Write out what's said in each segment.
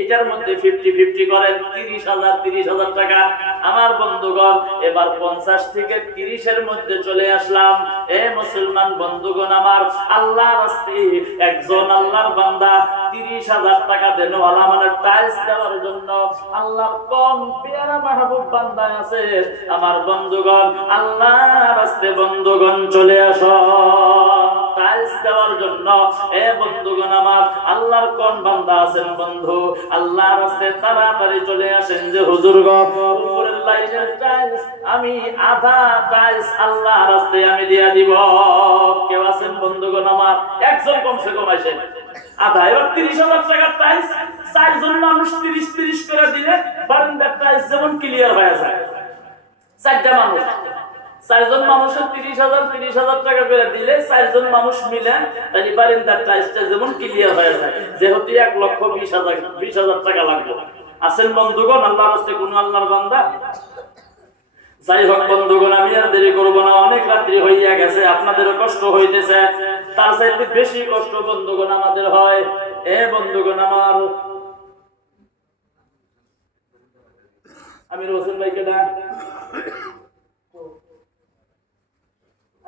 এইটার মধ্যে fifty fifty করেন, তিরিশ হাজার তিরিশ হাজার টাকা। আমার বন্ধুগণ, এবার পঞ্চাশ থেকে তিরিশের মধ্যে চলে আসলাম। এ মুসলমান বন্ধুগণ আমার আল্লাহ রাস্তে একজন আল্লাহর বান্দা তিরিশ হাজার টাকা দেন ওয়ালা মানে টাইলস দেওয়ার জন্য আল্লাহর কোন পেয়ারা মাহবুব বান্দা আছে? আমার বন্ধুগণ আল্লাহ রাস্তে বন্ধুগণ, চলে আস টাইলস দেওয়ার জন্য, এ বন্ধুগণ আমার আল্লাহর কোন বান্দা আছেন বন্ধু? আল্লাহ রাস্তে তাড়াতাড়ি চলে আসেন যে, হুজুর গো, উপরের লাইনের টাইলস, আমি আধা টাইলস আল্লাহ রাস্তে আমি দিয়া দিব। কেউ আছেন বন্ধুগণ আমার? একজন কমসে কম আসেন আধা, এবার তিরিশ হাজার টাকার টাইলস, চারজন মানুষ তিরিশ তিরিশ করে দিলে বারিন্দার টাইলস যেমন ক্লিয়ার হয়ে যায়। চারটা মানুষ। চারজন মানুষের তিরিশ হাজার তিরিশ হাজার টাকা করে দিলে চারজন মানুষ মিলে তাহলে বারিন্দার টাইসটা যেমন ক্লিয়ার হয়ে যায়, যেহেতু এক লক্ষ বিশ হাজার বিশ হাজার টাকা লাগবে। আছেন বন্ধুগণ আল্লাহ রাস্তে কোন আল্লাহর বান্দা? যাই হোক বন্ধুগণ, আমি আর দেরি করব না, অনেক রাত্রি হইয়া গেছে, আপনাদেরও কষ্ট হইতেছে। তার চাইতে বেশি কষ্ট বন্ধুগণ আমাদের হয়। এ বন্ধুগণ আমার। আমি রসুন ভাইকে ডাক আসুন হুজুর বাবু মুসাফা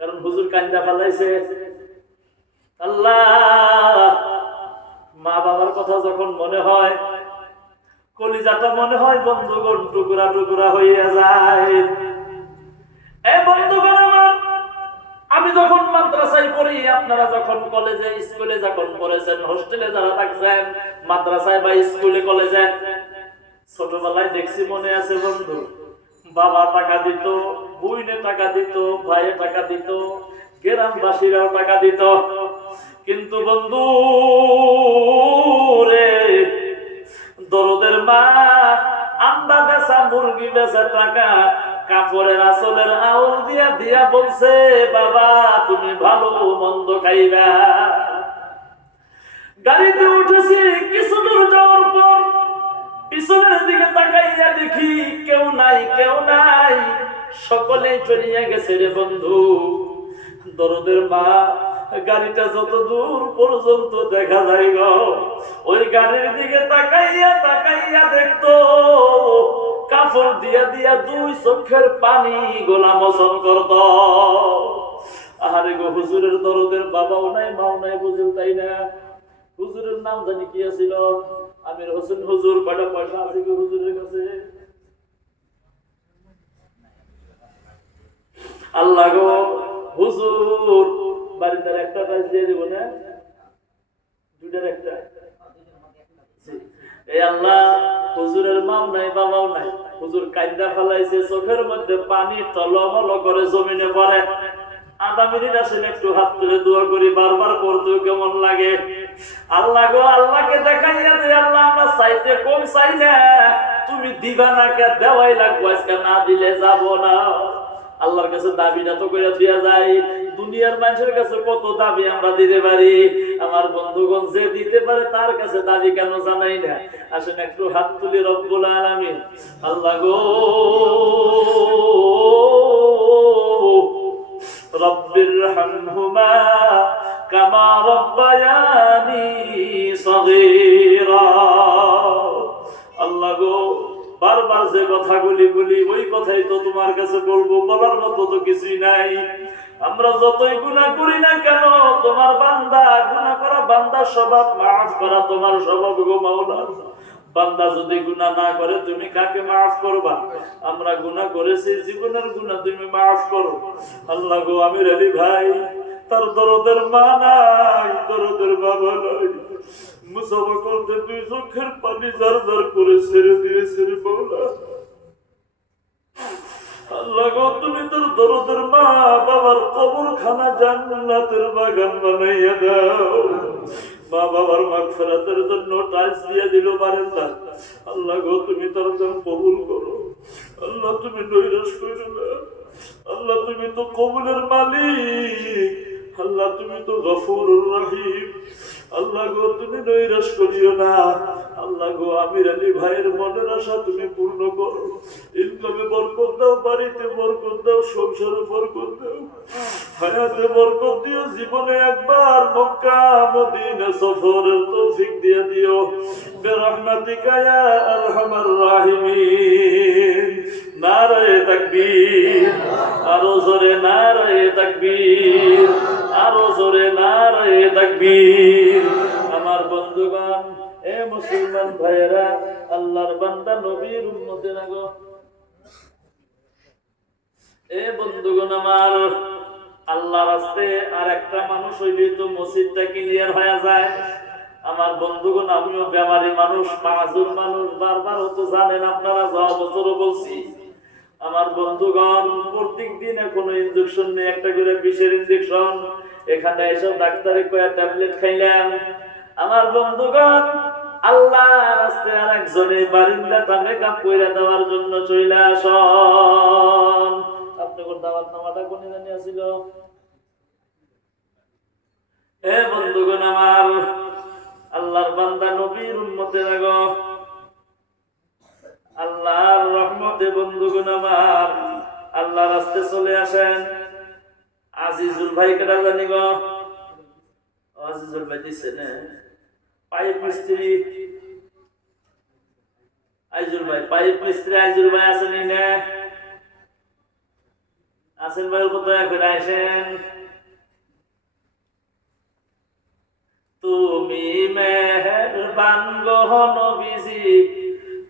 কারণ হুজুর কান্দা ফালাইছে। আল্লাহ, মা বাবার কথা যখন মনে হয়, কলিজাটা মনে হয় বন্ধুগণ টুকরা টুকরা হইয়া যায়। এ বন্ধুগণ আমার, আমি যখন মাদ্রাসায় পড়ি, আপনারা যখন কলেজে, স্কুলে যখন পড়েছেন, হোস্টেলে যারা থাকছেন, মাদ্রাসায় বা স্কুলে কলেজে, ছোটবেলায় দেখছি মনে আছে বন্ধু বাবা টাকা দিত বুইনে টাকা দিত, ভাইয়ে টাকা দিত, গ্রামবাসীরাও টাকা দিত। কিন্তু বন্ধু রে, দরদের মা, আন্ডা বেচা, মুরগি বেচা টাকা, কাপড়ের আসলের আউল দিয়া দিয়া বলছে, বাবা, তুমি ভালো মন্দ খাইবা। গাড়িতে উঠেছি, কিছু দূর যাওয়ার পর পিছনের দিকে তাকাইয়া দেখি নাই, কেউ নাই। সকলে চলিয়া গেছে রে বন্ধু। দরদের মা, গাড়িটা যত দূর পর্যন্ত দেখা যায় গো, ওই গাড়ির দিকে তাকাইয়া তাকাইয়া দেখতো কাপড় দিয়া দিয়া দুই চোখের পানি গোলা মোচন করত। আহারে গো, হুজুরের দরদের বাবাও নাই, মাও নাই বুঝেও তাই না? হুজুরের নাম জানি কি আছিল? আমির হোসেন হুজুর, কয়টা পয়সা আছে কি হুজুরের কাছে? আল্লাহ গো, হুজুর বাড়িতে একটা কাজ দিয়ে দিব না? দুটার একটা। এই আল্লাহ, হুজুরের মাও নাই, বাবাও নাই। হুজুর কান্দা ফেলাইছে, চোখের মধ্যে পানি টলমল করে জমিনে পড়ে। আধা মিনিট আসেন, একটু হাত তুলে দোয়া করি, বারবার করতেও কেমন লাগে? আল্লাহ গো, আল্লাহকে দেখাইয়া দে, আল্লাহ আমরা চাইতে কম চাই তুমি দিবা না কে দেওয়াই লাগবো, আজকে না দিলে যাব না। আল্লাহর কাছে দাবিটা তো করে দেওয়া যায় দুনিয়ার মানুষের কাছে কত দাবি আমরা দিতে পারি? আমার বন্ধুগণ যে দিতে পারে তার কাছে দাবি কেন জানাই না? আসেন একটু হাত তুলি রব্বুল আলামিন। আল্লাহ গো। রব্বির হামহুমা কামা রব্বায়ানি সগীরা। আল্লাহ গো। বারবার যে কথাগুলি বলি, ওই কথাই তো তোমার কাছে বলব, বলার মতো তো কিছুই নাই। আমরা যতই গুণা করি না কেন, তোমার বান্দা, গুণা করা বান্দা স্বভাব, মাফ করা তোমার স্বভাব গো মাওলা। বান্দা যদি গুনাহ না করে, তুমি কাকে মাফ করবা? আমরা গুনাহ করেছি, জীবনের গুনাহ তুমি মাফ করো। আল্লাহ গো আমি রেলি ভাই তার দরদের মা নাই, দরদের বাবা নাই। মুসাফা করতে দুই চোখের পানি জার জার করে ছেড়ে আল্লাহ গো, তুমি তোর দরদের মা, বাবার জান্নাতের বাগান বানাইয়া দাও। মা বাবার জন্য টাইলস দিয়ে দিল আল্লাহ গো, তুমি তার কবুল করো। আল্লাহ তুমি করো না। আল্লাহ তুমি তো কবুলের মালিক। আল্লাহ, তুমি তো গফুরুর রহিম। আল্লাহ গো, তুমি নৈরাশ করিও না। আল্লাহ গো, আমির আলী ভাইয়ের মনের আশা তুমি পূর্ণ করো। ইনকামে বরকত দাও, বাড়িতে বরকত দাও, সংসারে বরকত দাও। হায়াতে বরকত দিও, জীবনে একবার মক্কা, মদিনা সফরের তৌফিক দিয়ে দিও। বিরহমাতিকা ইয়া আরহামার রাহিমিন। নারায়ে তাকবীর। আরও জোরে নারায়ে তাকবীর। জোরে নারায়ে তাকবীর। আমার বন্ধুগণ, এ মুসলমান ভাইয়েরা, আল্লাহর বান্দা নবীর উম্মতেরা গো এ বন্ধুগণ আমার আল্লাহ রাস্তে আর একটা মানুষ হইলে তো মসজিদটা ক্লিয়ার হয়ে যায়। আমার বন্ধুগণ, আমিও বেমারি মানুষ মাজুর মানুষ বারবার তো জানেন আপনারা, যাওয়া বছরও বলছি। আমার বন্ধুগণ প্রত্যেক দিন কোনো ইনজেকশন নেই একটা করে বিষের ইনজেকশন এখানে এসব ডাক্তারে কয়া, ট্যাবলেট খাইলাম। আমার বন্ধুগণ আল্লাহ রাস্তে আর একজনের মেকআপ দেওয়ার জন্য চলে নামাটা কোনে জানি আছিল? এ বন্ধুগণ আমার, আল্লাহর বান্দা নবীর উম্মতের আগ। আল্লাহর রহমতে বন্ধুগণ আমার আল্লাহ রাস্তে চলে আসেন। আজিজুল ভাই কেটা জানি গো। আজিজুল ভাই দিচ্ছে না। পাইপ মিস্ত্রি। আইজুল ভাই পাইপ মিস্ত্রি আইজুল ভাই আছেন না। আছেন ভাই কোথায় করে আসেন তুমি মেহেরবান গহ নবীজি।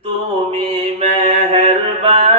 তুমি মেহেরবান